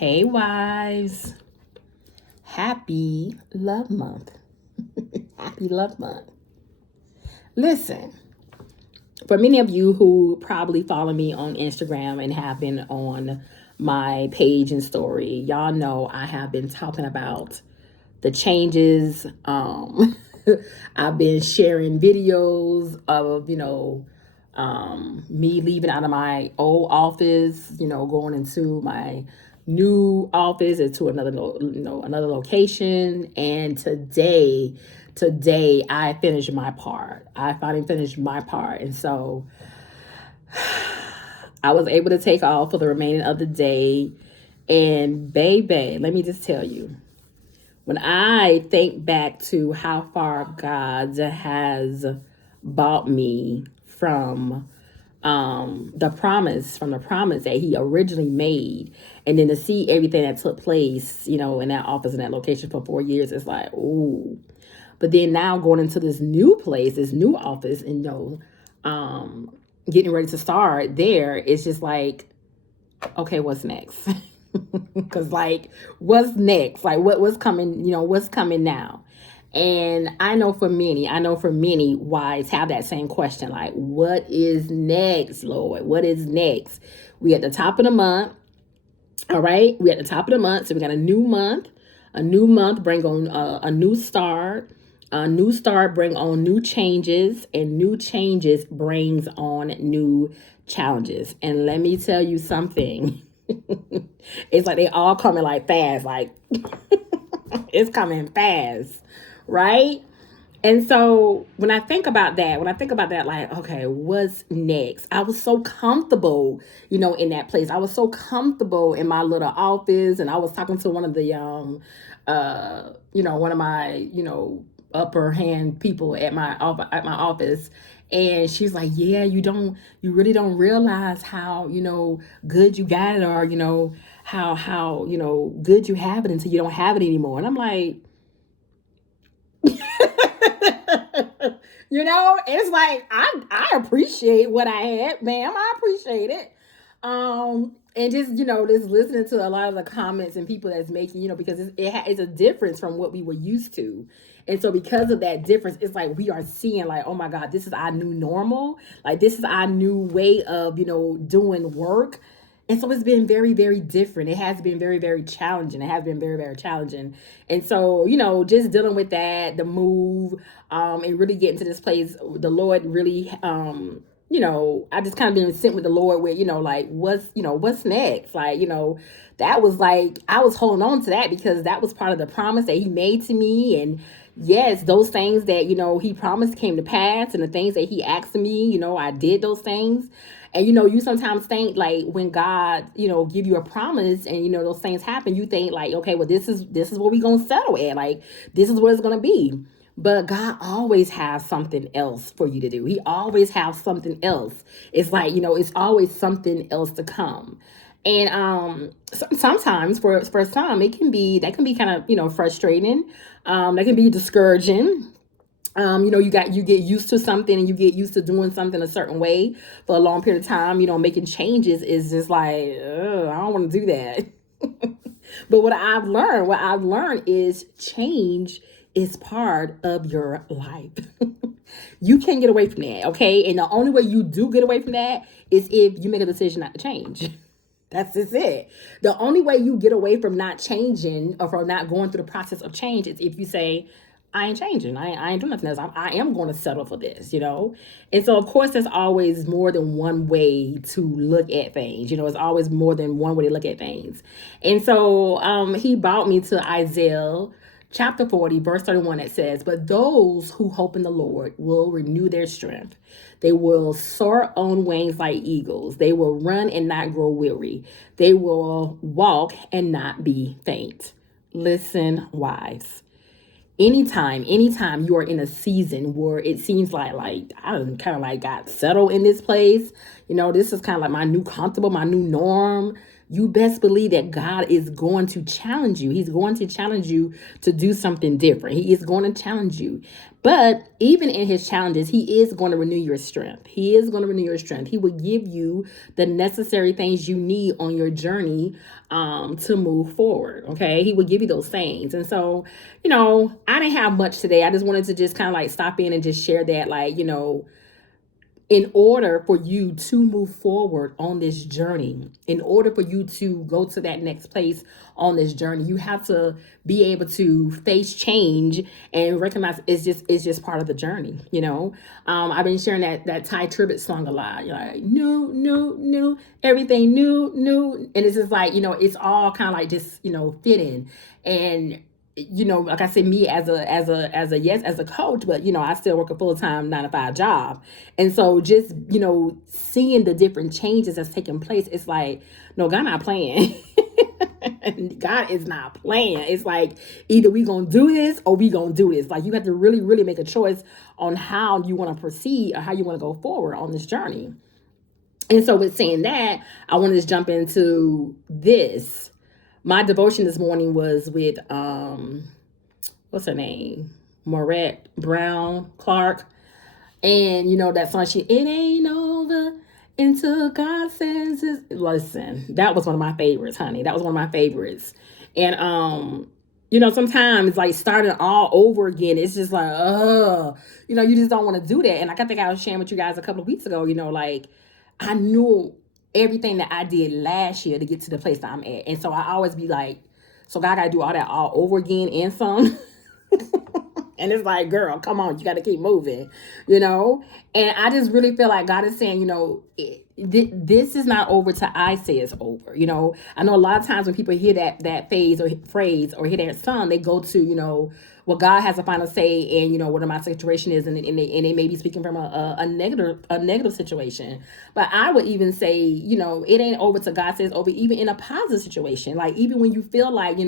Hey, wives. Happy Love Month. Happy Love Month. Listen, for many of you who probably follow me on Instagram and have been on my page and story, y'all know I have been talking about the changes. I've been sharing videos of, me leaving out of my old office, going into my new office into another location. And today I finished my part. I finally finished my part. And so I was able to take off for the remaining of the day. And baby, let me just tell you, when I think back to how far God has brought me from the promise that he originally made, and then to see everything that took place, in that office, in that location for 4 years, it's like, ooh. But then now going into this new place, this new office, and getting ready to start there, it's just like, okay, what's next? Because what's next? What's coming? What's coming now? And I know for many wives have that same question, like, what is next, Lord? What is next? We at the top of the month. All right, we at the top of the month, so we got a new month. A new month bring on a new start. A new start bring on new changes, and new changes brings on new challenges. And let me tell you something. It's like they all coming like fast, like it's coming fast, right? And so when I think about that, like, okay, what's next? I was so comfortable, in that place. I was so comfortable in my little office, and I was talking to one of the one of my, upper hand people at my office, and she's like, yeah, you really don't realize how, good you got it, or, how, good you have it until you don't have it anymore. And I'm like, it's like I appreciate what I had, ma'am. I appreciate it. And just listening to a lot of the comments and people that's making, because it's a difference from what we were used to. And so because of that difference, it's like we are seeing like, oh my God, this is our new normal. Like this is our new way of, doing work. And so it's been very, very different. It has been very, very challenging. It has been very, very challenging. And so, just dealing with that, the move, and really getting to this place, the Lord really, I just kind of been sent with the Lord with, like, what's next? Like, that was like, I was holding on to that because that was part of the promise that he made to me. And yes, those things that, he promised came to pass, and the things that he asked of me, I did those things. And, you sometimes think like when God, give you a promise and, those things happen, you think like, okay, well, this is what we're going to settle at. Like, this is what it's going to be. But God always has something else for you to do. He always has something else. It's like, it's always something else to come. And sometimes for some, that can be kind of, frustrating. That can be discouraging. You get used to something, and you get used to doing something a certain way for a long period of time. Making changes is just like, I don't want to do that. But what I've learned is change is part of your life. You can't get away from that, okay? And the only way you do get away from that is if you make a decision not to change. That's just it. The only way you get away from not changing or from not going through the process of change is if you say, I ain't changing. I ain't doing nothing else. I am going to settle for this, And so, of course, there's always more than one way to look at things. It's always more than one way to look at things. And so he brought me to Isaiah chapter 40, verse 31, that says, but those who hope in the Lord will renew their strength. They will soar on wings like eagles. They will run and not grow weary. They will walk and not be faint. Listen, wives. Anytime you are in a season where it seems like I kind of like got settled in this place, this is kind of like my new comfortable, my new norm. you best believe that God is going to challenge you. He's going to challenge you to do something different. He is going to challenge you. But even in his challenges, he is going to renew your strength. He is going to renew your strength. He will give you the necessary things you need on your journey to move forward. Okay. He will give you those things. And so, I didn't have much today. I just wanted to just kind of like stop in and just share that, like, in order for you to move forward on this journey, in order for you to go to that next place on this journey, you have to be able to face change and recognize it's just part of the journey. I've been sharing that Ty Tribbett song a lot. You're like, new, everything new, and it's just like, it's all kind of like just fitting. And like I said, me as a coach, but I still work a full-time 9 to 5 job. And so just, seeing the different changes that's taking place, it's like, no, God not playing. God is not playing. It's like, either we gonna do this or we gonna do this. Like, you have to really, really make a choice on how you want to proceed or how you want to go forward on this journey. And so with saying that, I want to just jump into this. My devotion this morning was with what's her name? Maurette Brown Clark. And that song, it ain't over until God sends his. Listen, that was one of my favorites, honey. That was one of my favorites. And sometimes like starting all over again, it's just like, you just don't want to do that. And like I think I was sharing with you guys a couple of weeks ago, like I knew everything that I did last year to get to the place that I'm at. And so I always be like, so God got to do all that all over again and some. And it's like, girl, come on, you got to keep moving, And I just really feel like God is saying, this is not over till I say it's over. I know a lot of times when people hear that phrase or hear that song, they go to, well, God has a final say, and what my situation is, and they may be speaking from a negative situation. But I would even say, it ain't over till God says over, even in a positive situation. Like, even when you feel like,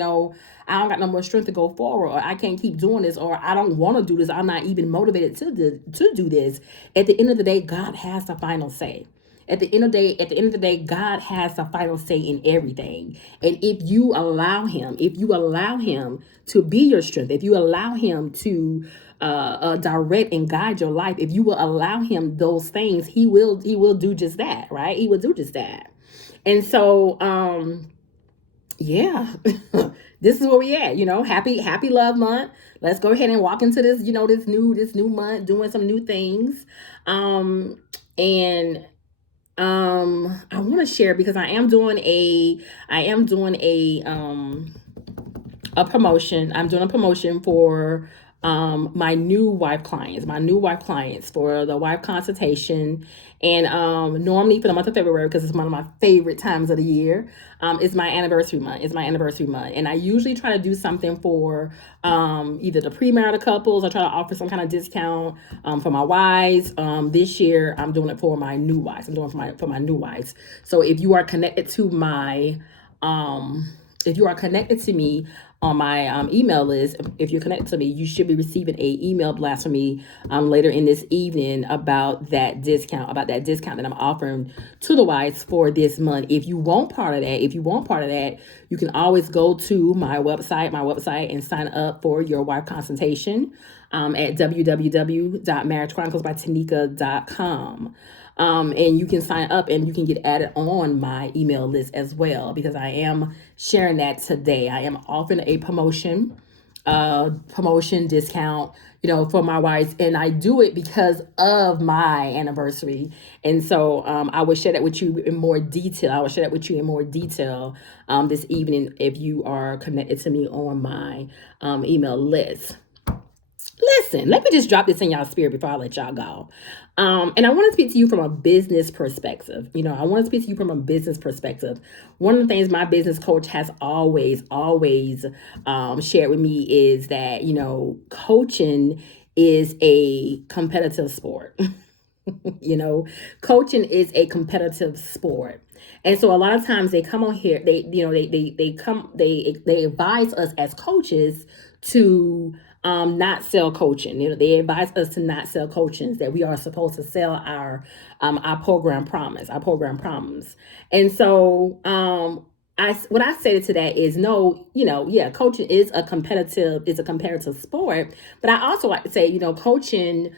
I don't got no more strength to go forward, or I can't keep doing this, or I don't want to do this, I'm not even motivated to do this. At the end of the day, God has the final say. At the end of the day, God has the final say in everything. And if you allow him to be your strength, if you allow him to direct and guide your life, if you will allow him those things, he will do just that, right? He will do just that. And so, yeah, this is where we at, happy love month. Let's go ahead and walk into this, this new month, doing some new things. And I want to share, because I am doing a promotion. I'm doing a promotion for my new wife clients for the wife consultation. And normally for the month of February, because it's one of my favorite times of the year, it's my anniversary month. And I usually try to do something for either the premarital couples. I try to offer some kind of discount for my wives. This year I'm doing it for my new wives. I'm doing it for my new wives. So if you are connected to me on my email list, if you're connected to me, you should be receiving a email blast from me later in this evening about that discount that I'm offering to the wives for this month. If you want part of that, you can always go to my website and sign up for your wife consultation at www.marriagechroniclesbytanika.com. And you can sign up and you can get added on my email list as well, because I am sharing that today. I am offering a promotion discount, for my wives, and I do it because of my anniversary. And so I will share that with you in more detail. This evening if you are connected to me on my email list. Listen, let me just drop this in y'all spirit before I let y'all go. And I want to speak to you from a business perspective. One of the things my business coach has always shared with me is that, coaching is a competitive sport. Coaching is a competitive sport. And so a lot of times they come on here, they advise us as coaches to not sell coaching. They advise us to not sell coaching, that we are supposed to sell our program promise. And so what I say to that is no, yeah, coaching is a competitive sport, but I also like to say, coaching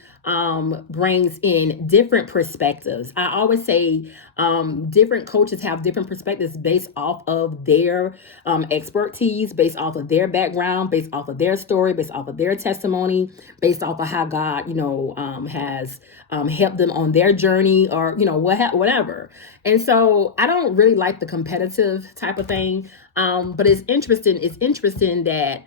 brings in different perspectives. I always say different coaches have different perspectives based off of their expertise, based off of their background, based off of their story, based off of their testimony, based off of how God, has helped them on their journey, or whatever. And so I don't really like the competitive type of thing. But it's interesting. It's interesting that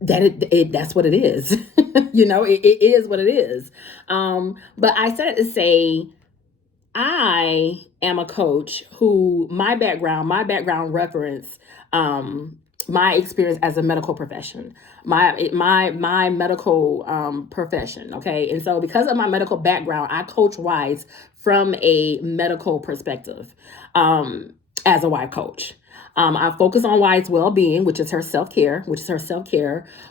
that's what it is. It is what it is. But I said it to say I am a coach who my background reference my experience as a medical profession, my medical profession. Okay, and so because of my medical background, I coach wives from a medical perspective, as a wife coach. I focus on wives' well-being, which is her self-care,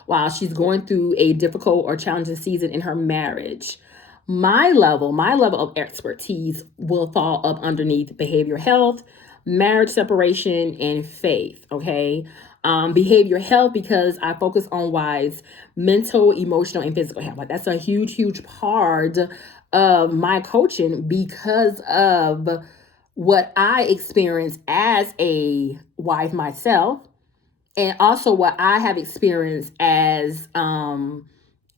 while she's going through a difficult or challenging season in her marriage. My level of expertise will fall up underneath behavioral health, marriage separation, and faith. Okay. Behavior health, because I focus on wives' mental, emotional, and physical health. Like, that's a huge, huge part of my coaching because of what I experienced as a wife myself, and also what I have experienced as a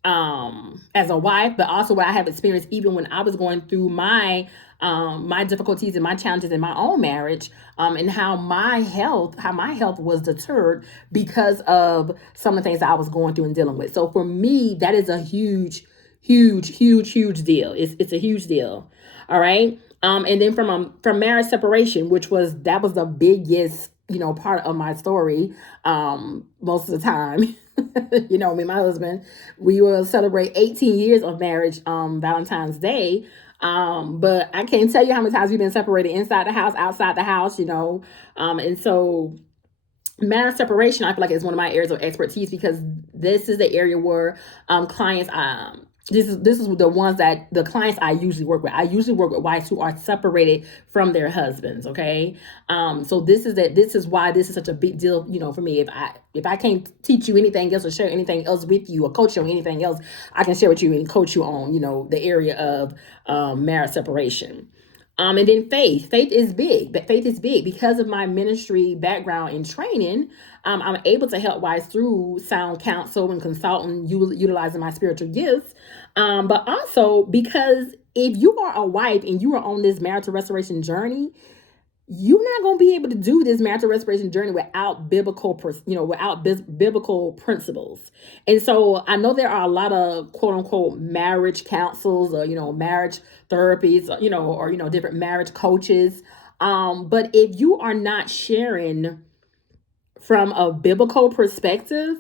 wife, but also what I have experienced even when I was going through my difficulties and my challenges in my own marriage, and how my health was deterred because of some of the things that I was going through and dealing with. So for me, that is a huge, huge, huge, huge deal. It's a huge deal. All right. And then from marriage separation, that was the biggest part of my story. Most of the time, me and my husband, we will celebrate 18 years of marriage Valentine's Day. But I can't tell you how many times we've been separated inside the house, outside the house. And so marriage separation, I feel like, is one of my areas of expertise, because this is the area where clients this is the ones that the clients I usually work with. I usually work with wives who are separated from their husbands. Okay. So this is why this is such a big deal, for me. If I can't teach you anything else or share anything else with you or coach you on anything else, I can share with you and coach you on, the area of marriage separation. And then faith is big, but faith is big because of my ministry background and training. I'm able to help wives through sound counsel and consulting, utilizing my spiritual gifts. But also because if you are a wife and you are on this marital restoration journey, you're not going to be able to do this marital restoration journey without biblical principles. And so I know there are a lot of quote unquote marriage counsels, or marriage therapies, or different marriage coaches. But if you are not sharing from a biblical perspective,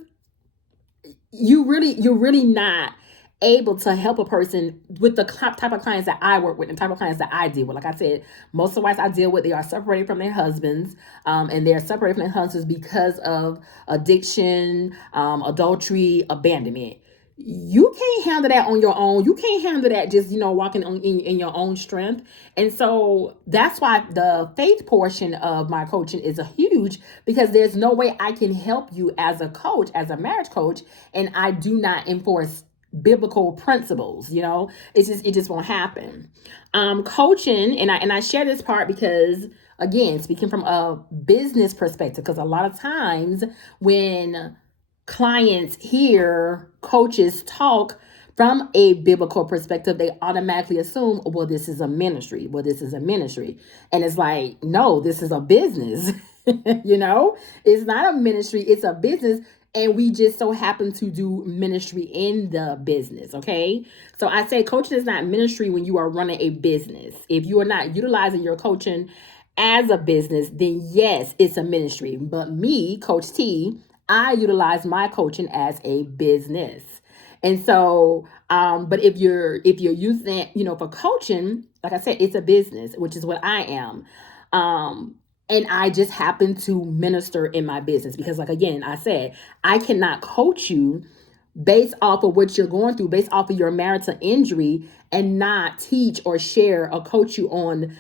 you're really not able to help a person with the type of clients that I work with and type of clients that I deal with. Like I said, most of the wives I deal with, they are separated from their husbands, and they're separated from their husbands because of addiction, adultery, abandonment. You can't handle that on your own. You can't handle that just walking in your own strength. And so that's why the faith portion of my coaching is a huge, because there's no way I can help you as a coach, as a marriage coach, and I do not enforce biblical principles. It just won't happen. Coaching, and I share this part because, again, speaking from a business perspective, because a lot of times when clients hear coaches talk from a biblical perspective, they automatically assume, well, this is a ministry. And it's like, no, this is a business. It's not a ministry, it's a business. And we just so happen to do ministry in the business. Okay. So I say coaching is not ministry when you are running a business. If you are not utilizing your coaching as a business, then yes, it's a ministry. But me, Coach T, I utilize my coaching as a business. And so, but if you're using it, for coaching, like I said, it's a business, which is what I am. And I just happen to minister in my business because, like, again, I said, I cannot coach you based off of what you're going through, based off of your marital injury, and not teach or share or coach you on,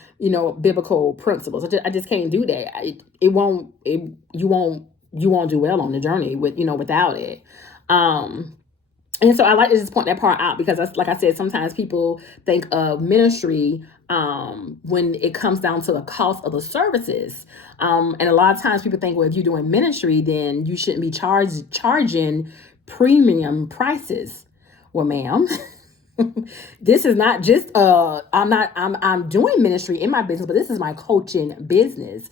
biblical principles. I just can't do that. You won't do well on the journey without it. And so I like to just point that part out, because that's, like I said, sometimes people think of ministry when it comes down to the cost of the services. And a lot of times people think, well, if you're doing ministry, then you shouldn't be charging premium prices. Well, ma'am, this is not just I'm doing ministry in my business, but this is my coaching business.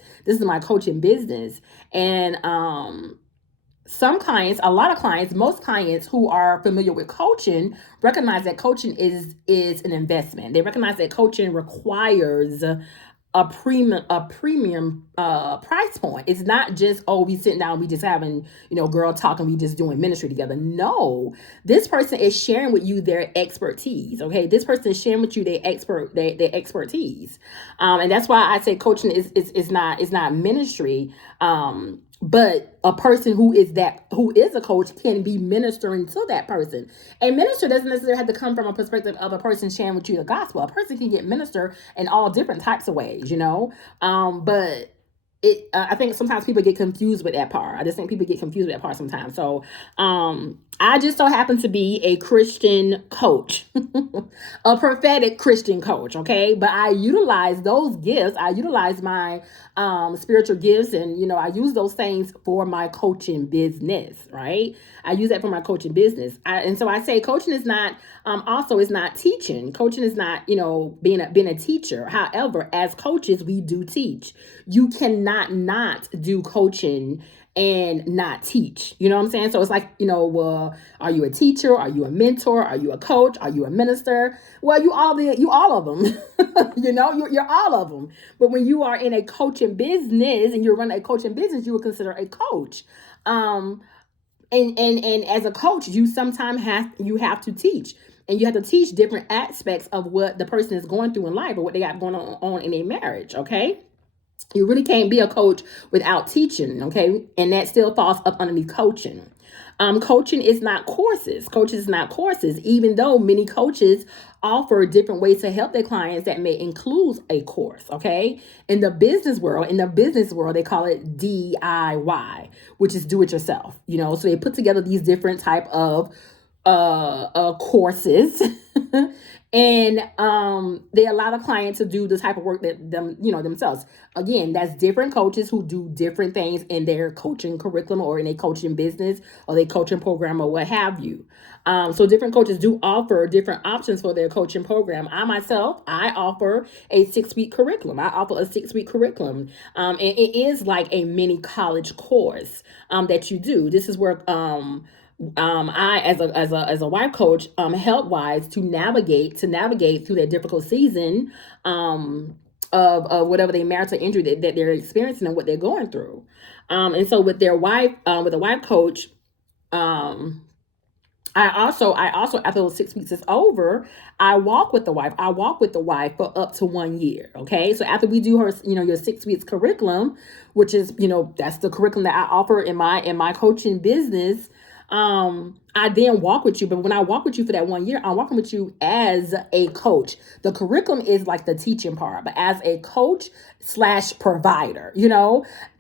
And some clients, a lot of clients, most clients who are familiar with coaching recognize that coaching is an investment. They recognize that coaching requires a premium price point. It's not just, oh, we sitting down, we just having, girl talking, we just doing ministry together. No, this person is sharing with you their expertise. Okay, this person is sharing with you their expertise, and that's why I say coaching is not ministry. But a person who is a coach can be ministering to that person. A minister doesn't necessarily have to come from a perspective of a person sharing with you the gospel. A person can get ministered in all different types of ways, but I think sometimes people get confused with that part. I just think people get confused with that part sometimes. So I just so happen to be a Christian coach, a prophetic Christian coach, okay? But I utilize those gifts. I utilize my spiritual gifts, and I use those things for my coaching business, right? I use that for my coaching business. And so I say coaching is not also is not teaching. Coaching is not, being a teacher. However, as coaches, we do teach. You cannot not do coaching and not teach. You know what I'm saying? So it's like, are you a teacher? Are you a mentor? Are you a coach? Are you a minister? Well, you all of them. You're all of them. But when you are in a coaching business and you're running a coaching business, you would consider a coach. And as a coach, you sometimes have to teach. And you have to teach different aspects of what the person is going through in life, or what they got going on in a marriage, okay? You really can't be a coach without teaching, okay? And that still falls up underneath coaching. Coaching is not courses. Coaches is not courses, even though many coaches offer different ways to help their clients that may include a course, okay? In the business world, they call it DIY, which is do it yourself, So they put together these different type of courses and they allow the client to do the type of work that themselves. Again, that's different coaches who do different things in their coaching curriculum or in a coaching business or their coaching program or what have you. So different coaches do offer different options for their coaching program. I offer a 6-week curriculum. And it is like a mini college course that you do. This is where I as a wife coach help wives to navigate through that difficult season of whatever their marital injury that they're experiencing and what they're going through. And so with their wife with a wife coach, I also after those 6 weeks is over, I walk with the wife for up to 1 year. Okay, so after we do her your 6 weeks curriculum, which is that's the curriculum that I offer in my coaching business. I then walk with you, but when I walk with you for that 1 year, I'm walking with you as a coach. The curriculum is like the teaching part, but as a coach / provider,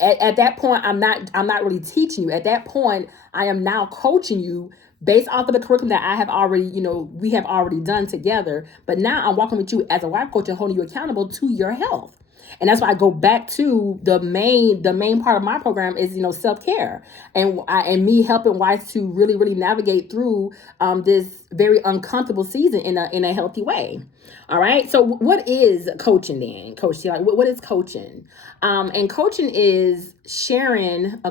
at that point, I'm not really teaching you. At that point, I am now coaching you based off of the curriculum that I have already, we have already done together. But now I'm walking with you as a wife coach and holding you accountable to your health. And that's why I go back to the main part of my program is, self-care and me helping wives to really, really navigate through this very uncomfortable season in a healthy way. All right. So what is coaching then? Coach, what is coaching? And coaching is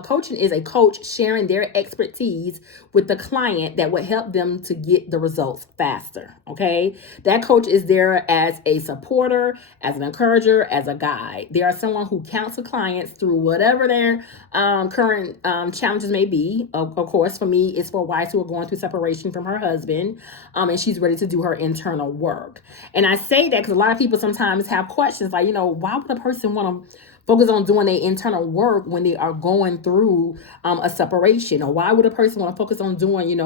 coaching is a coach sharing their expertise with the client that would help them to get the results faster. Okay. That coach is there as a supporter, as an encourager, as a guide. They are someone who counsels clients through whatever their current challenges may be. Of course, for me, it's for wives who are going through separation from her husband, and she's ready to do her internal work. And I say that because a lot of people sometimes have questions like, why would a person want to focus on doing their internal work when they are going through a separation? Or why would a person want to focus on doing,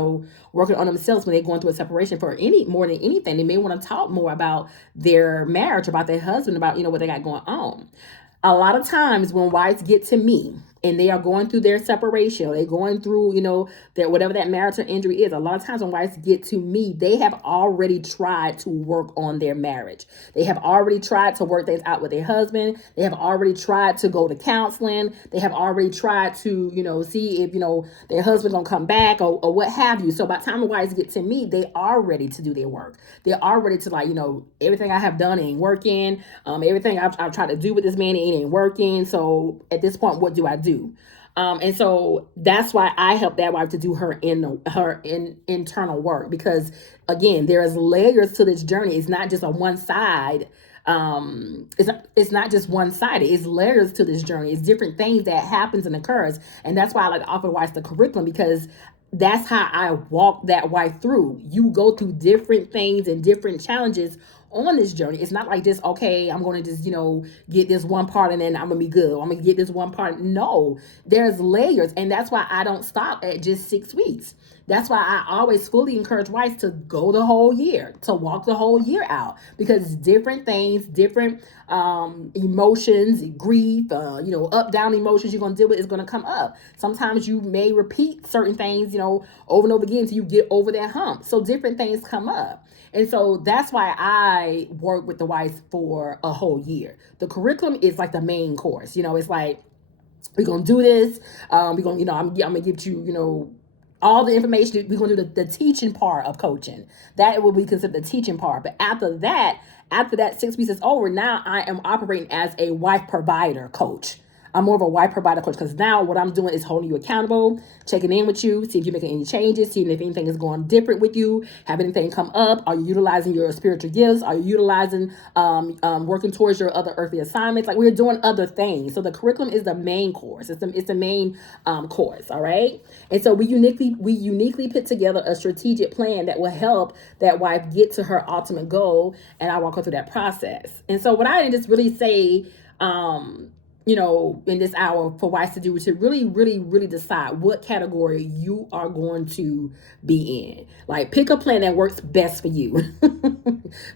working on themselves when they're going through a separation? For any more than anything, they may want to talk more about their marriage, about their husband, about what they got going on. A lot of times when wives get to me and they are going through their separation, or they're going through, that whatever that marital injury is, a lot of times when wives get to me, they have already tried to work on their marriage. They have already tried to work things out with their husband. They have already tried to go to counseling. They have already tried to, see if, their husband gonna come back, or what have you. So by the time the wives get to me, they are ready to do their work. They are ready to, like, everything I have done ain't working. Everything I've tried to do with this man, it ain't working. So at this point, what do I do? And so that's why I help that wife to do her internal work, because again, there's layers to this journey. It's not just a one side. It's not just one sided. It's layers to this journey. It's different things that happens and occurs, and that's why I like to offer wives the curriculum, because that's how I walk that wife through. You go through different things and different challenges on this journey. It's not like just, okay, I'm going to just, get this one part and then I'm going to be good. I'm going to get this one part. No, there's layers. And that's why I don't stop at just 6 weeks. That's why I always fully encourage wives to go the whole year, to walk the whole year out, because different things, different emotions, grief, up, down emotions you're going to deal with is going to come up. Sometimes you may repeat certain things, over and over again until you get over that hump. So different things come up. And so that's why I work with the wives for a whole year. The curriculum is like the main course. It's like, we're going to do this. We're going to, I'm going to give you, all the information. We're going to do the teaching part of coaching. That will be considered the teaching part. But after that 6 weeks is over, now I am operating as a wife provider coach. I'm more of a wife provider coach, because now what I'm doing is holding you accountable, checking in with you, see if you're making any changes, seeing if anything is going different with you, have anything come up. Are you utilizing your spiritual gifts? Are you utilizing working towards your other earthly assignments? Like, we're doing other things. So the curriculum is the main course. It's the main course. All right. And so we uniquely put together a strategic plan that will help that wife get to her ultimate goal, and I walk her through that process. And so what I didn't just really say, in this hour for wives to do, to really, really, really decide what category you are going to be in. Like, pick a plan that works best for you.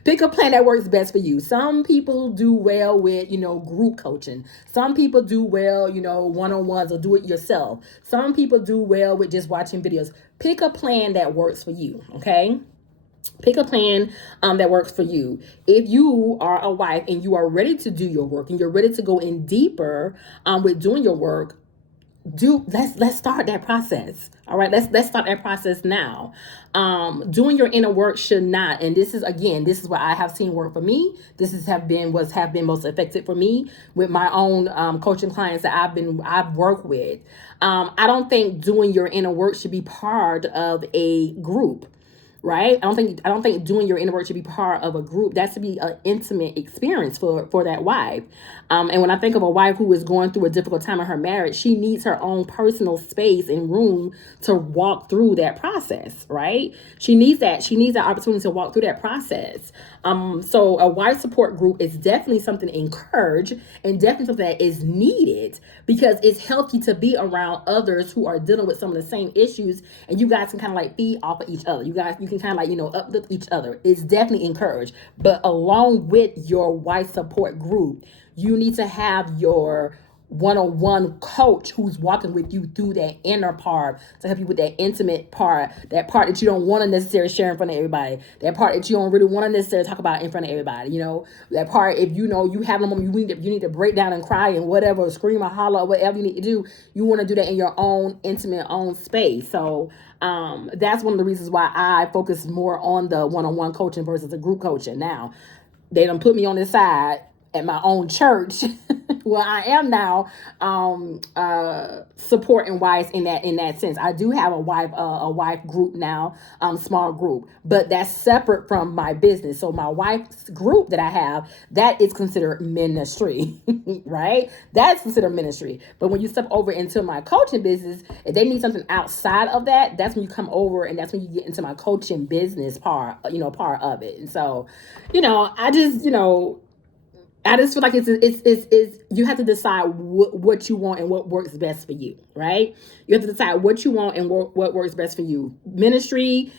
Pick a plan that works best for you. Some people do well with, group coaching. Some people do well, one-on-ones, or do it yourself. Some people do well with just watching videos. Pick a plan that works for you, okay? Pick a plan that works for you. If you are a wife and you are ready to do your work and you're ready to go in deeper with doing your work, let's start that process. All right, let's start that process now. Doing your inner work should not, and this is what I have seen work for me. This have been most effective for me with my own coaching clients that I've worked with. I don't think doing your inner work should be part of a group. Right? I don't think doing your inner work should be part of a group. That should be an intimate experience for that wife. And when I think of a wife who is going through a difficult time in her marriage, she needs her own personal space and room to walk through that process, right? She needs that opportunity to walk through that process. So a wife support group is definitely something to encourage, and definitely something that is needed, because it's healthy to be around others who are dealing with some of the same issues, and you guys can kind of like feed off of each other. You can kind of like, uplift each other. It's definitely encouraged. But along with your wife support group, you need to have your one-on-one coach who's walking with you through that inner part, to help you with that intimate part, that part that you don't want to necessarily share in front of everybody, that part that you don't really want to necessarily talk about in front of everybody. That part, if you have a moment you need to break down and cry and whatever, scream or holler or whatever you need to do, you want to do that in your own intimate own space. So that's one of the reasons why I focus more on the one-on-one coaching versus the group coaching. Now, they done put me on this side at my own church where I am now, supporting wives in that sense. I do have a wife group now, small group, but that's separate from my business. So my wife's group that I have, that is considered ministry, right? That's considered ministry. But when you step over into my coaching business, if they need something outside of that, that's when you come over, and that's when you get into my coaching business part of it. And so, I just, I just feel like it's you have to decide what you want and what works best for you, right? You have to decide what you want and what works best for you. Ministry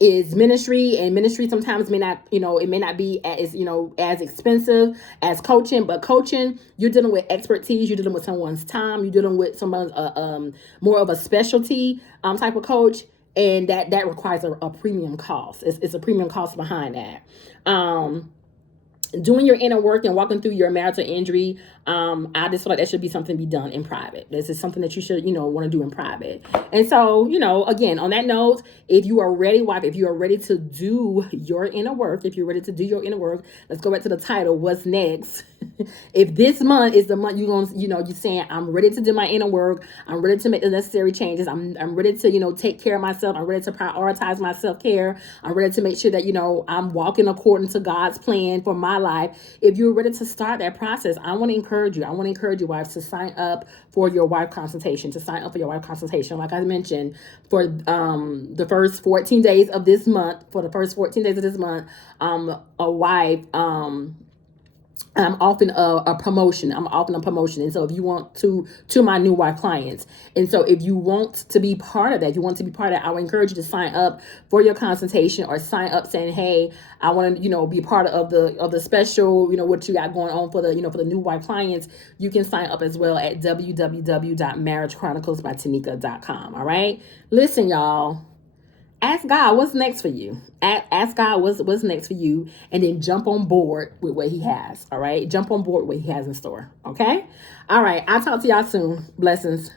is ministry, and ministry sometimes may not, it may not be as, as expensive as coaching, but coaching, you're dealing with expertise, you're dealing with someone's time, you're dealing with someone's more of a specialty type of coach, and that requires a premium cost. It's a premium cost behind that. Doing your inner work and walking through your marital injury, I just feel like that should be something to be done in private. This is something that you should, want to do in private. And so, again, on that note, if you are ready, wife, if you are ready to do your inner work, let's go back to the title, what's next? If this month is the month you're going to, you're saying, I'm ready to do my inner work, I'm ready to make the necessary changes, I'm ready to, take care of myself, I'm ready to prioritize my self-care, I'm ready to make sure that, I'm walking according to God's plan for my life. If you're ready to start that process, I want to encourage you, wives, to sign up for your wife consultation, like I mentioned, for the first 14 days of this month, a wife, I'm offering a promotion. And so if you want to my new wife clients, and so if you want to be part of that, I would encourage you to sign up for your consultation, or sign up saying, hey, I want to, be part of the special, what you got going on for the new wife clients. You can sign up as well at www.marriagechroniclesbytanika.com. All right. Listen, y'all. Ask God what's next for you. Ask God what's next for you, and then jump on board with what He has. All right, jump on board with what He has in store. Okay, all right. I'll talk to y'all soon. Blessings.